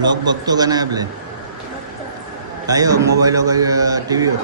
Blog बघतो का नाही आपले? काय हो मोबाईल वगैरे टीव्ही वर?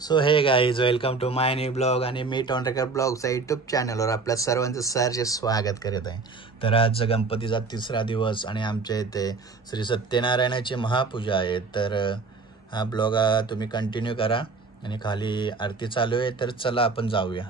So hey guys, welcome to my new blog आणि मी टोंडकर ब्लॉगचा यूट्यूब चॅनलवर आपल्या सर्वांचं सहर्ष स्वागत करीत आहे. तर आज गणपतीचा 3रा दिवस आणि आमच्या इथे श्री सत्यनारायणाची महापूजा आहे. तर हा ब्लॉग तुम्ही कंटिन्यू करा आणि खाली आरती चालू आहे. तर चला आपण जाऊया.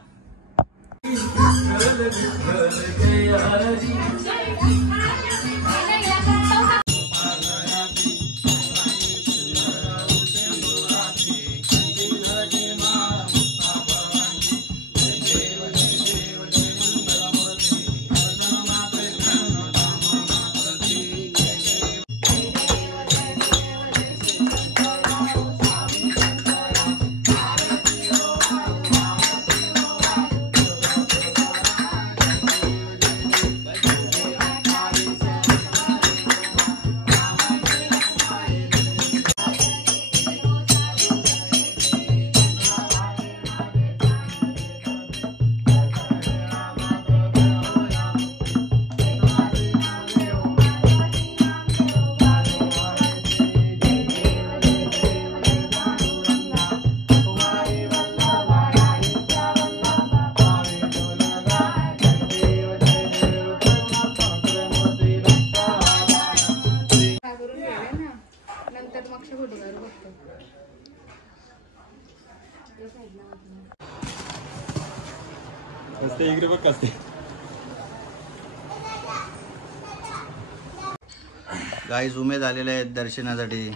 गाईज उमेद आलेले आहेत दर्शनासाठी.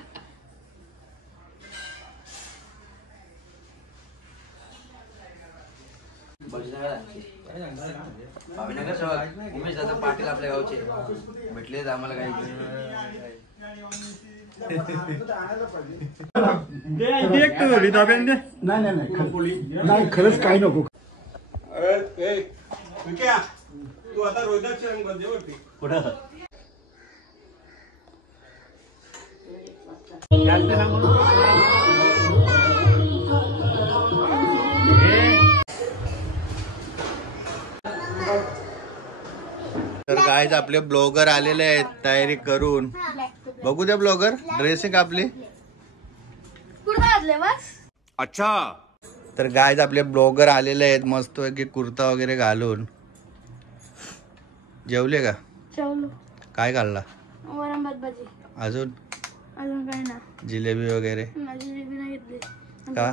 उमेश दादा पाटील आपल्या गावचे भेटले आम्हाला काही नाही खरंच काही नको. तू आता रोहिदास तर गाईज आपले ब्लॉगर आलेले आहेत तयारी करून. बघू द्या ब्लॉगर ड्रेसिंग आपली. अच्छा. तर गाईज आपले ब्लॉगर आलेले आहेत मस्त की कुर्ता वगैरे घालून. जेवले का? जेवलो. काय खाल्ला? वरण भात भाजी. अजून काय ना? जिलेबी वगैरे? जिलेबी नाही घेतली. का?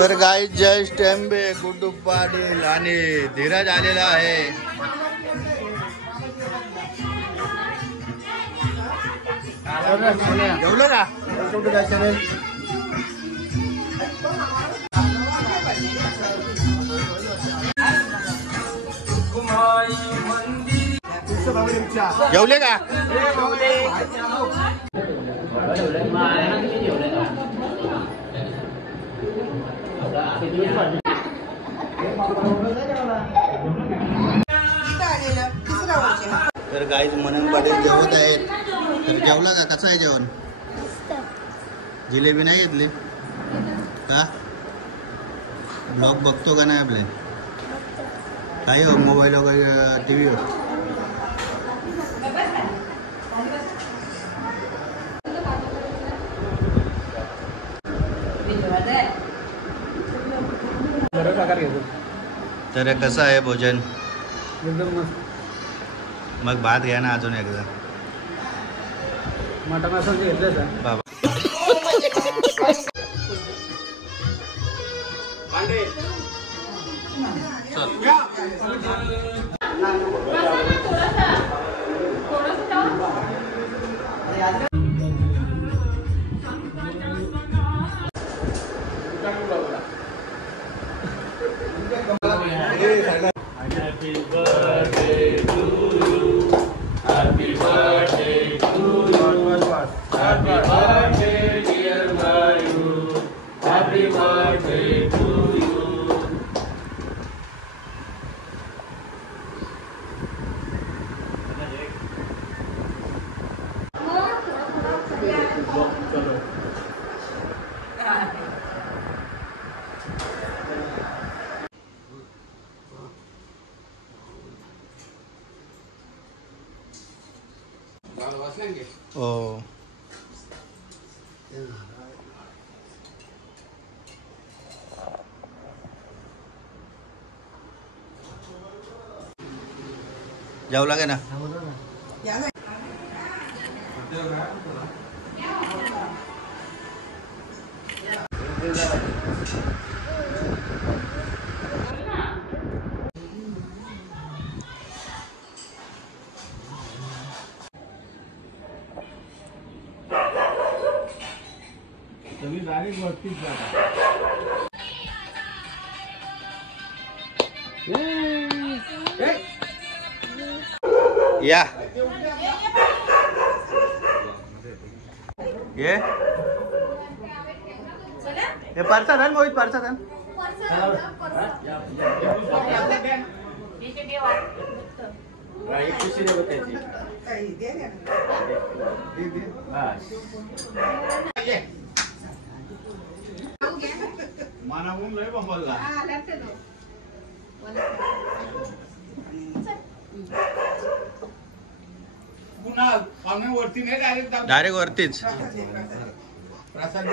तर गाई जस्ट टेंबे गुड्डू पाटील आणि धीरज आलेला आहे. जेवलं का? जेवले का? तर गाईज मनन पाटील जेवत आहेत. तर जेवला का? कसं आहे जेवण? जिलेबी नाही घेतली का? ब्लॉग बघतो का नाही आपले? काय हो मोबाईल वगैरे टी व्हीवर? तर कसं आहे भोजन? एकदम मस्त. मग भात घ्या ना अजून एकदा. मटण असं घेतलं बाबा ओ जेवला का ना? तुम्ही डायरेक्ट वरतीच जाता. या ये परसा धन मोहित परसा धन. मानावून लय बंबलला. पुन्हा पाहुणे वरती नाही डायरेक्ट वरतीच. प्रसाद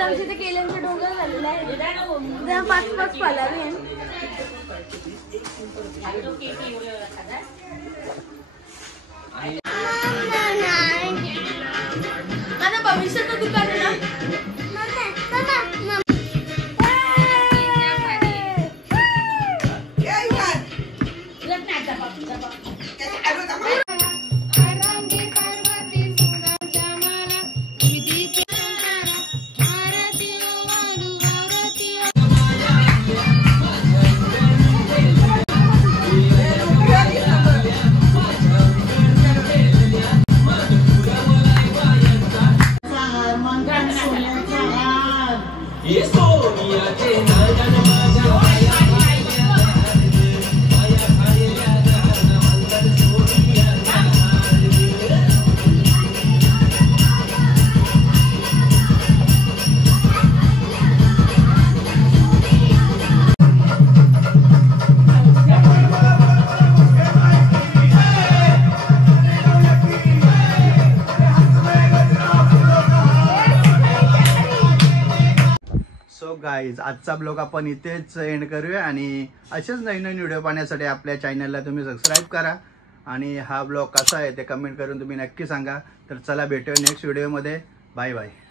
आमच्या केल्यांचं डोंगर झालेलं आहे. 5-5 पालावे सो गाईज आजचा ब्लॉग आपण इथेच एंड करूया आणि असेच नवीन नवीन व्हिडिओ पाहण्यासाठी आपल्या चॅनलला तुम्ही सबस्क्राईब करा आणि हा ब्लॉग कसा आहे ते कमेंट करून तुम्ही नक्की सांगा. तर चला भेटूया नेक्स्ट व्हिडिओमध्ये. Bye bye.